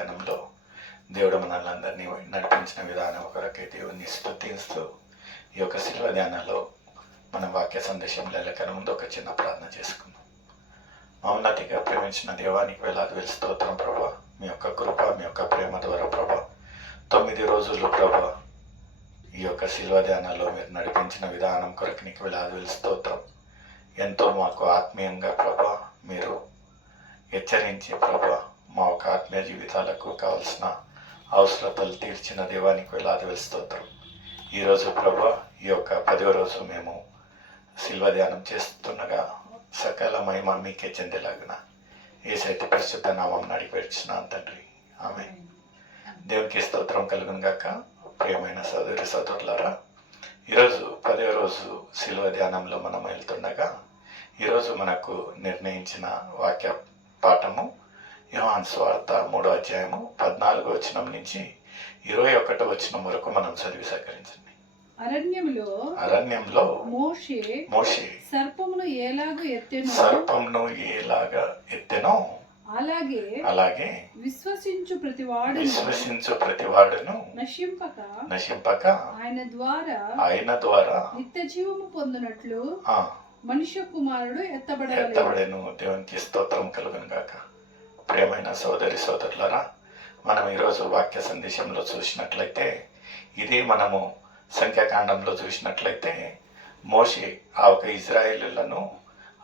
ధ్యానంలో దేవుడు మనల్ని నడిపించిన విధానం కొరకై దేవుని స్తుతిస్తూ ఈ యొక్క శిల్వ ధ్యానంలో మన వాక్య సందేశంలో వెళ్ళకన ముందు ఒక చిన్న ప్రార్థన చేసుకుందాం. మౌనతిగా ప్రేమించిన దేవానికి వేలాది స్తోత్రం ప్రభా. మీ యొక్క కృప, మీ యొక్క ప్రేమ ద్వారా ప్రభా 9 రోజులు ప్రభా ఈ యొక్క శిల్వ ధ్యానాల్లో మీరు నడిపించిన విధానం కొరకు నీకు వేలాది స్తోత్రం. ఎంతో మాకు ఆత్మీయంగా ప్రభా మీరు హెచ్చరించి ప్రభా మా యొక్క ఆత్మీయ జీవితాలకు కావలసిన అవసరతలు తీర్చిన దేవానికి వేలాది స్తోత్రం. ఈరోజు ప్రభా ఈ యొక్క 10వ రోజు మేము శిల్వ ధ్యానం చేస్తుండగా సకల మహిమ మీకే చెందేలాగున యేసయ్య పరిశుద్ధ నామం నడిపెడుచున్నాను తండ్రి, ఆమె. దేవునికి స్తోత్రం కలుగును గాక. ప్రియమైన సోదరి సోదరులారా, ఈరోజు 10వ రోజు శిల్వ ధ్యానంలో మనం వెళ్తుండగా ఈరోజు మనకు నిర్ణయించిన వాక్య పాఠము యోహాను సువార్త 3వ అధ్యాయము 14వ వచనం నుంచి 21వ వచనం వరకు మనం చదివి సహకరించండి. అరణ్యంలో మోషే సర్పమును ఎలాగా ఎత్తెనో అలాగే విశ్వసించు ప్రతివాడును నశింపక ఆయన ద్వారా నిత్య జీవము పొందినట్లు మనుష్య కుమారుడు ఎత్తబడెను. దేవునికి స్తోత్రం కలుగును గాక. ప్రియమైన సోదరి సోదరులారా, మనం ఈరోజు వాక్య సందేశంలో చూసినట్లయితే ఇదే మనము సంఖ్యాకాండంలో చూసినట్లయితే మోషే ఆ ఒక ఇజ్రాయేలులను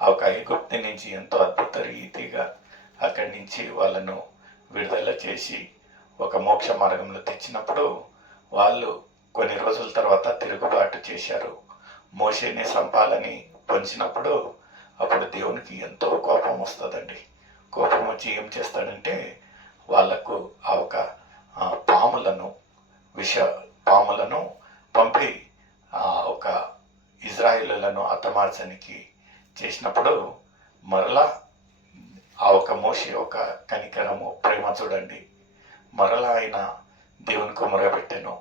ఆ ఒక ఐగుప్తు నుంచి ఎంతో అద్భుత రీతిగా అక్కడి నుంచి వాళ్ళను విడుదల చేసి ఒక మోక్ష మార్గంలో తెచ్చినప్పుడు వాళ్ళు కొన్ని రోజుల తర్వాత తిరుగుబాటు చేశారు. మోషేని సంపాలని పొంచినప్పుడు అప్పుడు దేవునికి ఎంతో కోపం వస్తుందండి. కోపం వచ్చి ఏం చేస్తాడంటే వాళ్లకు ఆ ఒక పాములను పంపి ఒక ఇజ్రాయేలులను హతమార్చడానికి చేసినప్పుడు మరలా ఆ ఒక మోషే ఒక కనికరము ప్రేమ చూడండి, మరలా ఆయన దేవునికి మొరపెట్టెను,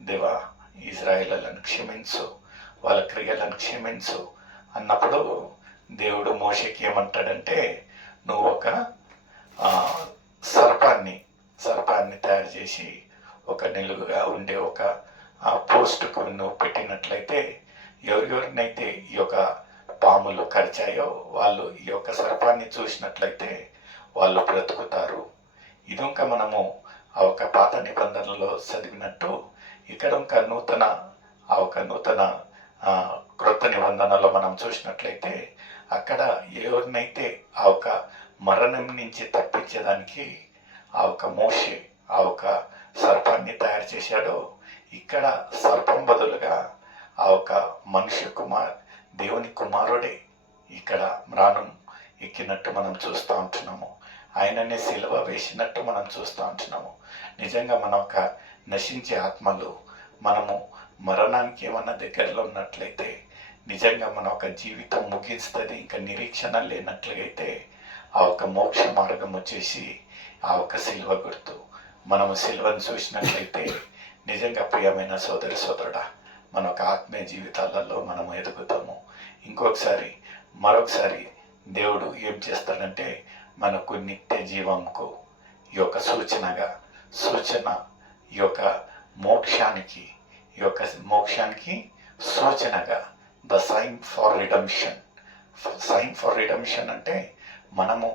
దేవా ఇజ్రాయేలులను క్షమించు, వాళ్ళ క్రియలను క్షమించు అన్నప్పుడు దేవుడు మోషేకి ఏమంటాడంటే, నువ్వు ఒక సర్పాన్ని తయారు చేసి ఒక నిలువుగా ఉండే ఒక పోస్టుకు నువ్వు పెట్టినట్లయితే ఎవరెవరినైతే ఈ యొక్క పాములు కరిచాయో వాళ్ళు ఈ యొక్క సర్పాన్ని చూసినట్లయితే వాళ్ళు బ్రతుకుతారు. ఇది ఇంకా మనము ఆ ఒక పాత నిబంధనలో చదివినట్టు ఇక్కడ ఇంకా నూతన క్రొత్త నిబంధనలో మనం చూసినట్లయితే అక్కడ ఎవరినైతే ఆ ఒక మరణం నుంచి తప్పించేదానికి ఆ ఒక మోషే ఆ ఒక సర్పాన్ని తయారు చేశాడో, ఇక్కడ సర్పం బదులుగా ఆ ఒక దేవుని కుమారుడే ఇక్కడ మ్రాణం ఎక్కినట్టు మనం చూస్తూ ఉంటున్నాము. ఆయననే సిలువ వేసినట్టు మనం చూస్తూ ఉంటున్నాము. నిజంగా మన ఒక నశించే ఆత్మలు మనము మరణానికి ఏమన్నా దగ్గరలో ఉన్నట్లయితే, నిజంగా మన ఒక జీవితం ముగిస్తుంది, ఇంకా నిరీక్షణ లేనట్లయితే ఆ ఒక మోక్ష మార్గం వచ్చేసి ఆ ఒక సిలువ గుర్తు. మనము సిలువను చూసినట్లయితే నిజంగా ప్రియమైన సోదరి సోదరుడా, మన ఒక ఆత్మీయ జీవితాలలో మనము ఎదుగుతాము. మరొకసారి దేవుడు ఏం చేస్తాడంటే మనకు నిత్య జీవంకు ఈ యొక్క సూచన ఈ యొక్క మోక్షానికి సూచనగా ద సైన్ ఫర్ రిడమ్షన్ అంటే మనము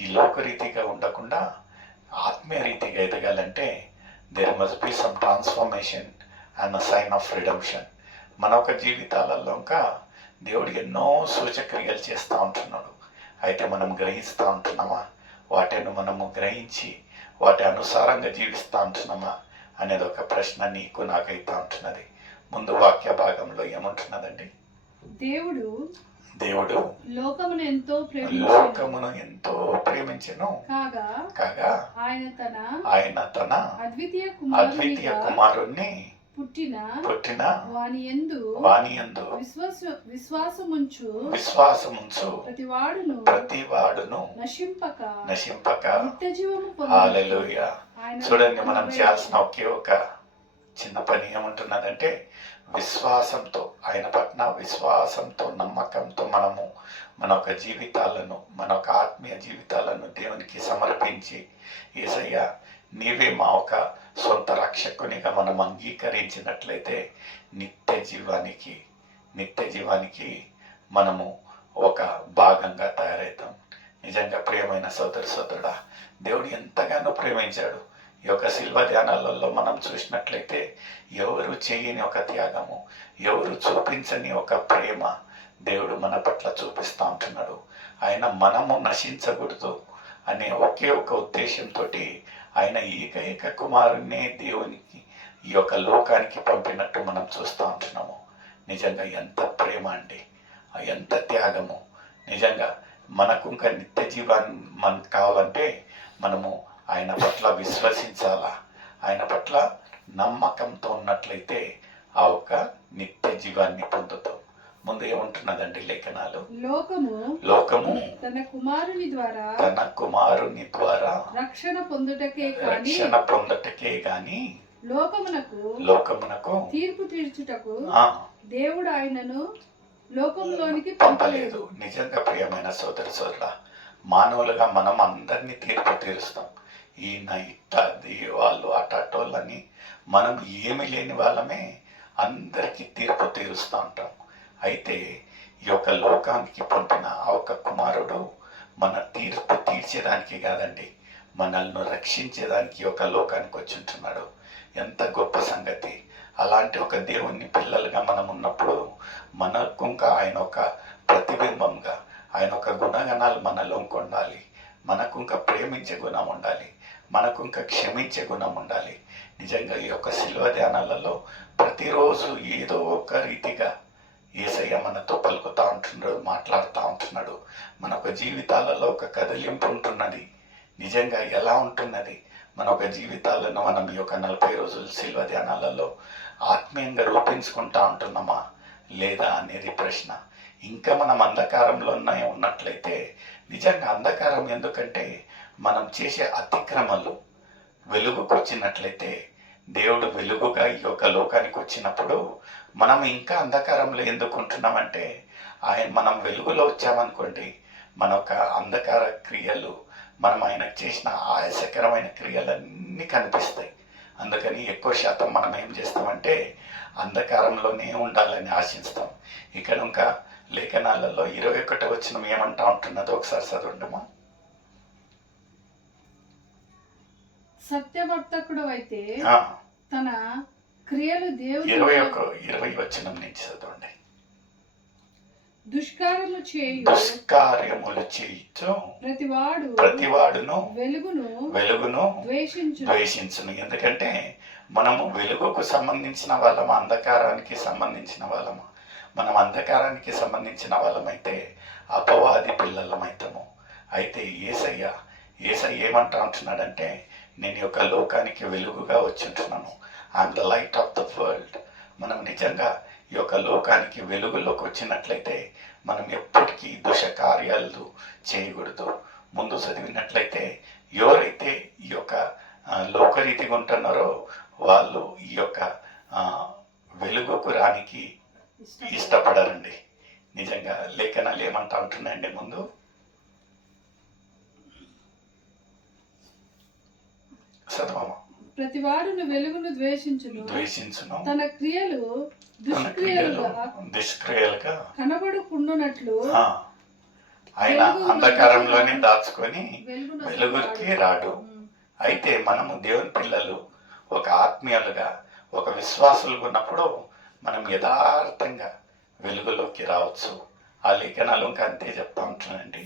ఈ లోకరీతిగా ఉండకుండా ఆత్మీయ రీతిగా ఎదగాలంటే there must be some transformation and sign of redemption. మన ఒక జీవితాలలో ఇంకా దేవుడు ఎన్నో సూచక్రియలు చేస్తూ ఉంటున్నాడు. అయితే మనం గ్రహిస్తూ ఉంటున్నామా? వాటిని మనము గ్రహించి వాటి అనుసారంగా జీవిస్తూ ఉంటున్నామా అనేది ఒక ప్రశ్న నీకు నాకైతే ఉంటున్నది. ముందు వాక్య భాగంలో ఏముంటున్నదండి? దేవుడు లోకమును ఎంతో ప్రేమించెను కాగా ఆయన తన అద్వితీయ కుమారుణ్ణి పుట్టిన వాని యందు విశ్వాసముంచు ప్రతివాడును నశింపక హల్లెలూయా. చూడండి, మనం చేయాల్సిన ఒకే ఒక చిన్న పని ఏమంటున్నదంటే విశ్వాసంతో, ఆయన పట్ల విశ్వాసంతో, నమ్మకంతో మనము మన ఒక జీవితాలను, మన ఒక ఆత్మీయ జీవితాలను దేవునికి సమర్పించి, యేసయ్య నీవే మా ఒక సొంత రక్షకునిగా మనం అంగీకరించినట్లయితే నిత్య జీవానికి మనము ఒక భాగంగా తయారవుతాం. నిజంగా ప్రియమైన సోదరుడా, దేవుడు ఎంతగానో ప్రేమించాడు. ఈ యొక్క శిల్వ ధ్యానాలలో మనం చూసినట్లయితే ఎవరు చేయని ఒక త్యాగము, ఎవరు చూపించని ఒక ప్రేమ దేవుడు మన పట్ల చూపిస్తూ ఉంటున్నాడు. ఆయన మనము నశించకూడదు అనే ఒకే ఒక ఉద్దేశంతో ఆయన ఏకైక కుమారుణ్ణి దేవునికి ఈ యొక్క లోకానికి పంపినట్టు మనం చూస్తూ ఉంటున్నాము. నిజంగా ఎంత ప్రేమ అండి, ఎంత త్యాగము. నిజంగా మనకు ఇంకా నిత్య జీవాన్ని మనకు కావాలంటే మనము ఆయన పట్ల విశ్వసించాలా, ఆయన పట్ల నమ్మకంతో ఉన్నట్లయితే ఆ ఒక నిత్య జీవాన్ని పొందుతాం. ముందు ఏముంటున్నదండి లేఖనాలు? లోకము తన కుమారుని ద్వారా రక్షణ పొందుటకే గాని లోకమునకు తీర్పు తీర్చుటకు దేవుడు ఆయనను లోకంలోనికి పంపలేదు. నిజంగా ప్రియమైన సోదరుడా, మానవులుగా మనం అందరినీ తీర్పు తీరుస్తాం. ఈయన ఇట్టాది వాళ్ళు అటాటోళ్ళని మనం ఏమి లేని వాళ్ళమే అందరికీ తీర్పు తీరుస్తూ ఉంటాం. అయితే ఈ యొక్క లోకానికి పంపిన ఆ ఒక కుమారుడు మన తీర్పు తీర్చేదానికి కాదండి, మనల్ని రక్షించేదానికి ఒక లోకానికి వచ్చి ఉంటున్నాడు. ఎంత గొప్ప సంగతి! అలాంటి ఒక దేవుని పిల్లలుగా మనం ఉన్నప్పుడు మనకు ఇంకా ఆయన ఒక ప్రతిబింబంగా ఆయన ఒక గుణగణాలు మనలో ఉండాలి. మనకు ఇంకా ప్రేమించే గుణం ఉండాలి, మనకు ఇంకా క్షమించే గుణం ఉండాలి. నిజంగా ఈ యొక్క శిల్వ ధ్యానాలలో ప్రతిరోజు ఏదో ఒక రీతిగా యేసయ్య మనతో పలుకుతూ ఉంటున్నాడు, మాట్లాడుతూ ఉంటున్నాడు. మన ఒక జీవితాలలో ఒక కదిలింపు ఉంటున్నది. నిజంగా ఎలా ఉంటున్నది మన ఒక జీవితాలను మనం ఈ యొక్క 40 రోజుల శిల్వ ధ్యానాలలో ఆత్మీయంగా రూపించుకుంటా ఉంటున్నామా లేదా అనేది ప్రశ్న. ఇంకా మనం అంధకారంలోనే ఉన్నట్లయితే, నిజంగా అంధకారం ఎందుకంటే మనం చేసే అతిక్రమలు వెలుగుకు వచ్చినట్లయితే, దేవుడు వెలుగుగా ఈ యొక్క లోకానికి వచ్చినప్పుడు మనం ఇంకా అంధకారంలో ఎందుకు ఉంటున్నామంటే, మనం వెలుగులో వచ్చామనుకోండి, మన ఒక అంధకార క్రియలు, మనం ఆయనకు చేసిన ఆయాసకరమైన క్రియలన్నీ కనిపిస్తాయి. అందుకని ఎక్కువ శాతం మనం ఏం చేస్తామంటే అంధకారంలోనే ఉండాలని ఆశిస్తాం. ఇక్కడ ఇంకా లేఖనాలలో 21 వచనం ఏమంటా ఉంటున్నదో ఒకసారి చదవండమ్మా. సత్యవర్తకుడు అయితే తన క్రియలు దేవుని 20 వచనం నుంచి చదవండి. దుష్కార్యములు చేయుచు ప్రతివాడును వెలుగును ద్వేషించును. ఎందుకంటే మనము వెలుగుకు సంబంధించిన వాళ్ళము, అంధకారానికి సంబంధించిన వాళ్ళము. మనం అంధకారానికి సంబంధించిన వాళ్ళమైతే అపవాది పిల్లలమైతాము. అయితే యేసయ్య ఏమంటా ఉంటున్నాడంటే, నేను యొక్క లోకానికి వెలుగుగా వచ్చి ఉంటున్నాను. I'm the light of the world. మనం నిజంగా ఈ యొక్క లోకానికి వెలుగులోకి వచ్చినట్లయితే మనం ఎప్పటికీ దుష కార్యాలు చేయకూడదు. ముందు చదివినట్లయితే ఎవరైతే ఈ యొక్క లోకరీతిగా ఉంటున్నారో వాళ్ళు ఈ యొక్క వెలుగుకు రానికి ఇష్టపడరండి. నిజంగా లేఖనాలు ఏమంటా ఉంటున్నాయండి? ముందు చదవమా. ప్రతివాడును వెలుగును ద్వేషించును, తన క్రియలు దుష్క్రియలుగా కనబడుకుండునట్లు ఆయన అంధకారంలోనే దాచుకొని వెలుగుకి రాడు. అయితే మనము దేవుని పిల్లలు, ఒక ఆత్మీయులుగా, ఒక విశ్వాసులుగా ఉన్నప్పుడు మనం యథార్థంగా వెలుగులోకి రావచ్చు. ఆ లేఖనాలు ఇంకా అంతే చెప్తా ఉంటున్నానండి.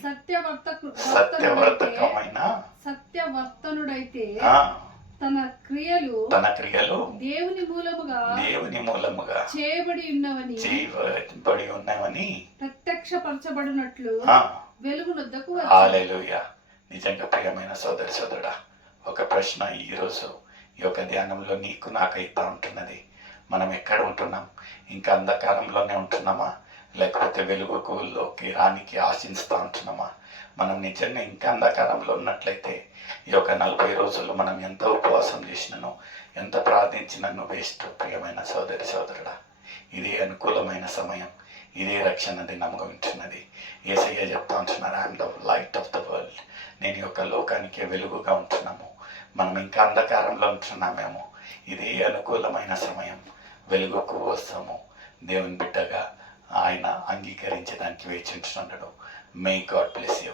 సత్యవర్తనుడైతే తన క్రియలు దేవుని మూలముగా చేయబడి ఉన్నవని ప్రత్యక్షపరచబడినట్లు వెలుగునొద్దకు హల్లెలూయా. నిజంగా ప్రియమైన సోదరుడా, ఒక ప్రశ్న ఈరోజు ఈ యొక్క ధ్యానంలో నీకు నాకైతా ఉంటున్నది. మనం ఎక్కడ ఉంటున్నాం? ఇంకా అంధకారంలోనే ఉంటున్నామా, లేకపోతే వెలుగులోకి రానికి ఆశిస్తూ ఉంటున్నామా? మనం నిజంగా ఇంకా అంధకారంలో ఉన్నట్లయితే ఈ యొక్క 40 రోజులు మనం ఎంత ఉపవాసం చేసినానో, ఎంత ప్రార్థించినానో వేస్ట్. ప్రియమైన సోదరుడా, ఇది అనుకూలమైన సమయం. ఇదే రక్షణ దినముగా ఉంటున్నది. యేసయ్య చెప్తా ఉంటున్నారు, I'm the light of the world. నేను ఈ యొక్క లోకానికి వెలుగుగా ఉంటున్నాము. మనం ఇంకా అంధకారంలో ఉంటున్నామేమో. ఇదే అనుకూలమైన సమయం, వెలుగుకు వస్తాము. దేవుని బిడ్డగా ఆయన అంగీకరించడానికి వేచి ఉంటున్నాడు. May God bless you.